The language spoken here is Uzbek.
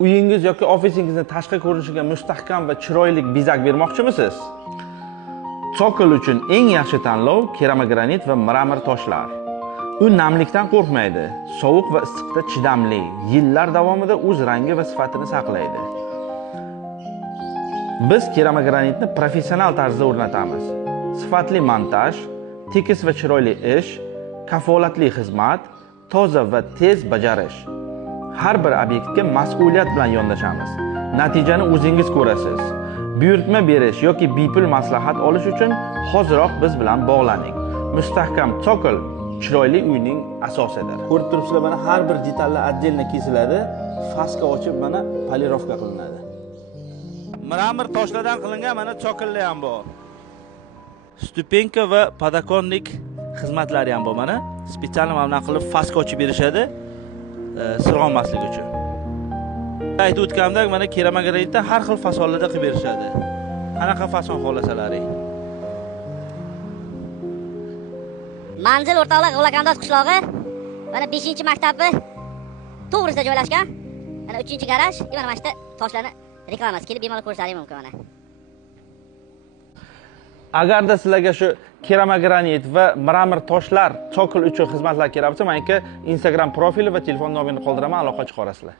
Uyingiz yoki ofisingizni tashqi ko'rinishiga mustahkam va chiroyli bezak bermoqchimisiz? Sokol uchun eng yaxshi tanlov keramogranit va mramor toshlar. U namlikdan qo'rqmaydi, sovuq va issiqda chidamli, yillar davomida o'z rangi va sifatini saqlaydi. Biz keramogranitni professional tarzda o'rnatamiz. Sifatli montaj, tekis va chiroyli ish, kafolatli xizmat, toza va tez bajarish. Har bir obyektga mas'uliyat bilan yondashamiz. Natijani o'zingiz ko'rasiz. Buyurtma berish yoki bepul maslahat olish uchun hoziroq biz bilan bog'laning. Mustahkam Sokol chiroyli uyning asosidir. Ko'rib turibsizlar, mana har bir detallar отдельно kesiladi, faska ochib mana polirovka qilinadi. Mramor toshlardan qilingan mana Sokollar ham bor. Stupenka va podokонник xizmatlari ham bor mana. Spetsial mana qilib faska ochib berishadi, sirg'onmaslik uchun. Aytib o'tganimdek, mana keramogranitda har xil fasonlarda qilib berishadi. Qanaqa fason xohlasalaring. Manzil o'rtoqlar G'ulakandoz qishlog'i, mana 5-maktabi to'g'risida joylashgan. Mana 3-garaj, mana mana shunda toshlarni reklamasi kelib bemalol ko'rishlaring mumkin mana. Agarda sizlarga shu keramogranit va mramor toshlar Sokol uchun xizmatlar kerak bo'lsa, menga Instagram profili va telefon nomerini qoldiraman, aloqa chiqarasizlar.